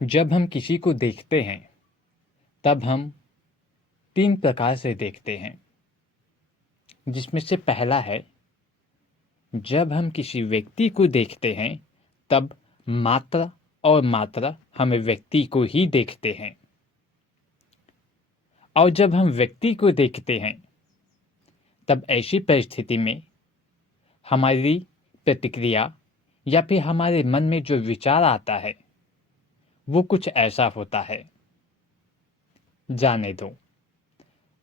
जब हम किसी को देखते हैं तब हम 3 प्रकार से देखते हैं, जिसमें से पहला है जब हम किसी व्यक्ति को देखते हैं तब मात्रा हम व्यक्ति को ही देखते हैं, और जब हम व्यक्ति को देखते हैं तब ऐसी परिस्थिति में हमारी प्रतिक्रिया या फिर हमारे मन में जो विचार आता है वो कुछ ऐसा होता है, जाने दो,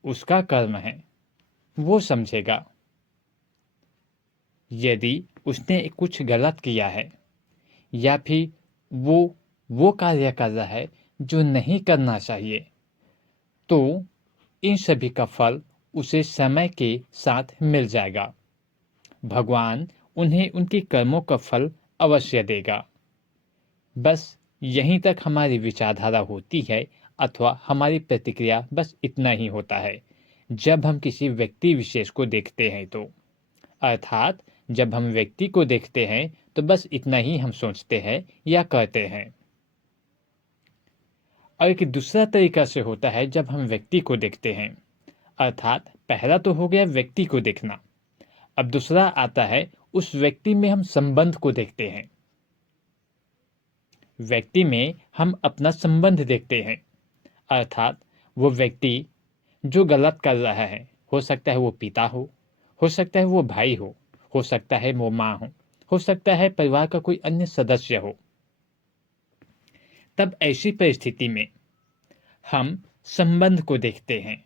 उसका कर्म है, वो समझेगा। यदि उसने कुछ गलत किया है या फिर वो कार्य कर रहा है जो नहीं करना चाहिए, तो इन सभी का फल उसे समय के साथ मिल जाएगा। भगवान उन्हें उनके कर्मों का फल अवश्य देगा। बस यहीं तक हमारी विचारधारा होती है, अथवा हमारी प्रतिक्रिया बस इतना ही होता है जब हम किसी व्यक्ति विशेष को देखते हैं। तो अर्थात जब हम व्यक्ति को देखते हैं तो बस इतना ही हम सोचते हैं या कहते हैं। और एक दूसरा तरीका से होता है जब हम व्यक्ति को देखते हैं, अर्थात पहला तो हो गया व्यक्ति को देखना, अब दूसरा आता है उस व्यक्ति में हम संबंध को देखते हैं। व्यक्ति में हम अपना संबंध देखते हैं, अर्थात वो व्यक्ति जो गलत कर रहा है, हो सकता है वो पिता हो सकता है वो भाई हो सकता है वो माँ हो सकता है परिवार का कोई अन्य सदस्य हो। तब ऐसी परिस्थिति में हम संबंध को देखते हैं,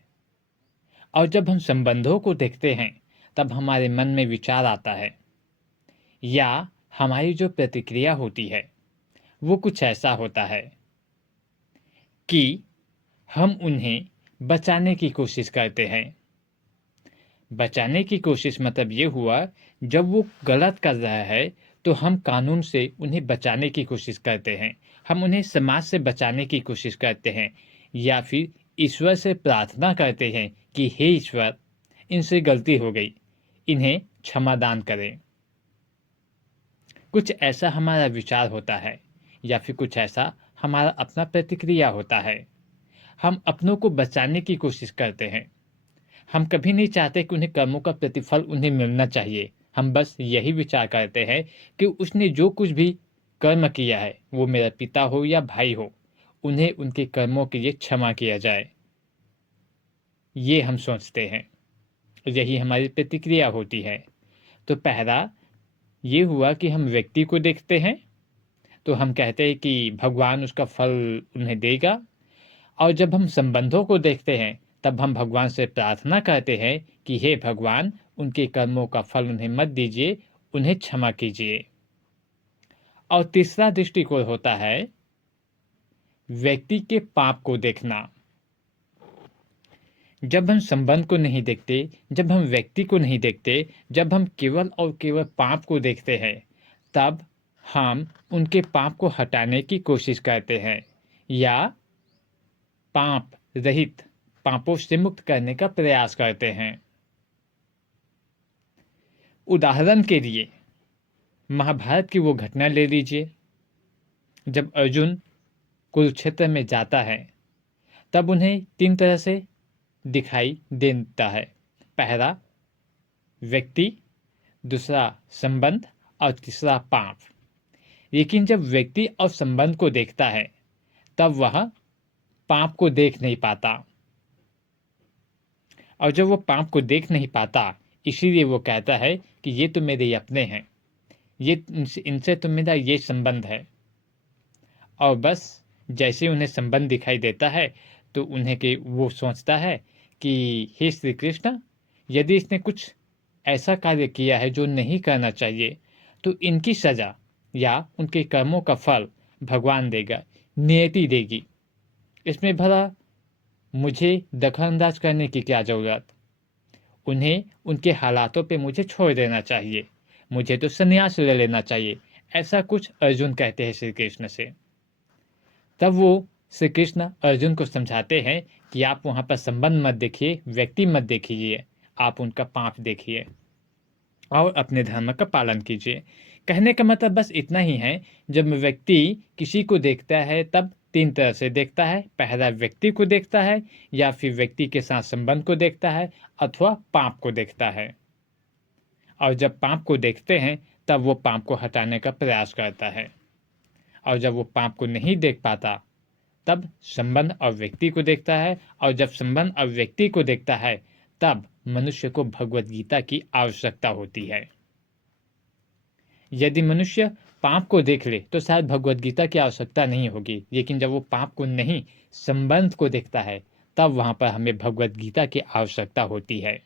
और जब हम संबंधों को देखते हैं तब हमारे मन में विचार आता है या हमारी जो प्रतिक्रिया होती है वो कुछ ऐसा होता है कि हम उन्हें बचाने की कोशिश करते हैं। बचाने की कोशिश मतलब ये हुआ, जब वो गलत कर रहा है तो हम कानून से उन्हें बचाने की कोशिश करते हैं, हम उन्हें समाज से बचाने की कोशिश करते हैं, या फिर ईश्वर से प्रार्थना करते हैं कि हे ईश्वर, इनसे गलती हो गई, इन्हें क्षमादान करें। कुछ ऐसा हमारा विचार होता है या फिर कुछ ऐसा हमारा अपना प्रतिक्रिया होता है। हम अपनों को बचाने की कोशिश करते हैं। हम कभी नहीं चाहते कि उन्हें कर्मों का प्रतिफल उन्हें मिलना चाहिए। हम बस यही विचार करते हैं कि उसने जो कुछ भी कर्म किया है, वो मेरा पिता हो या भाई हो, उन्हें उनके कर्मों के लिए क्षमा किया जाए। ये हम सोचते हैं, यही हमारी प्रतिक्रिया होती है। तो पहला ये हुआ कि हम व्यक्ति को देखते हैं तो हम कहते हैं कि भगवान उसका फल उन्हें देगा, और जब हम संबंधों को देखते हैं तब हम भगवान से प्रार्थना करते हैं कि हे भगवान, उनके कर्मों का फल उन्हें मत दीजिए, उन्हें क्षमा कीजिए। और तीसरा दृष्टिकोण होता है व्यक्ति के पाप को देखना। जब हम संबंध को नहीं देखते, जब हम व्यक्ति को नहीं देखते, जब हम केवल और केवल पाप को देखते हैं, तब हम उनके पाप को हटाने की कोशिश करते हैं या पाप रहित, पापों से मुक्त करने का प्रयास करते हैं। उदाहरण के लिए महाभारत की वो घटना ले लीजिए। जब अर्जुन कुरुक्षेत्र में जाता है तब उन्हें 3 तरह से दिखाई देता है। पहला व्यक्ति, दूसरा संबंध और तीसरा पाप। लेकिन जब व्यक्ति और संबंध को देखता है तब वह पाप को देख नहीं पाता, और जब वो पाप को देख नहीं पाता, इसीलिए वो कहता है कि ये तो मेरे अपने हैं, ये इनसे तो मेरा ये संबंध है। और बस जैसे उन्हें संबंध दिखाई देता है तो उन्हें के वो सोचता है कि हे श्री कृष्ण, यदि इसने कुछ ऐसा कार्य किया है जो नहीं करना चाहिए, तो इनकी सजा या उनके कर्मों का फल भगवान देगा, नियति देगी। इसमें भला मुझे दखलअंदाज करने की क्या ज़रूरत? उन्हें उनके हालातों पे मुझे छोड़ देना चाहिए, मुझे तो संन्यास ले लेना चाहिए। ऐसा कुछ अर्जुन कहते हैं श्री कृष्ण से। तब वो श्री कृष्ण अर्जुन को समझाते हैं कि आप वहाँ पर संबंध मत देखिए, व्यक्ति मत देखिए, आप उनका पाप देखिए और अपने धर्म का पालन कीजिए। कहने का मतलब बस इतना ही है, जब व्यक्ति किसी को देखता है तब तीन तरह से देखता है। पहला व्यक्ति को देखता है, या फिर व्यक्ति के साथ संबंध को देखता है, अथवा पाप को देखता है। और जब पाप को देखते हैं तब वो पाप को हटाने का प्रयास करता है। और जब वो पाप को नहीं देख पाता तब संबंध और व्यक्ति को देखता है। और जब संबंध और व्यक्ति को देखता है तब मनुष्य को भगवत गीता की आवश्यकता होती है। यदि मनुष्य पाप को देख ले तो शायद भगवत गीता की आवश्यकता नहीं होगी, लेकिन जब वो पाप को नहीं, संबंध को देखता है, तब वहां पर हमें भगवत गीता की आवश्यकता होती है।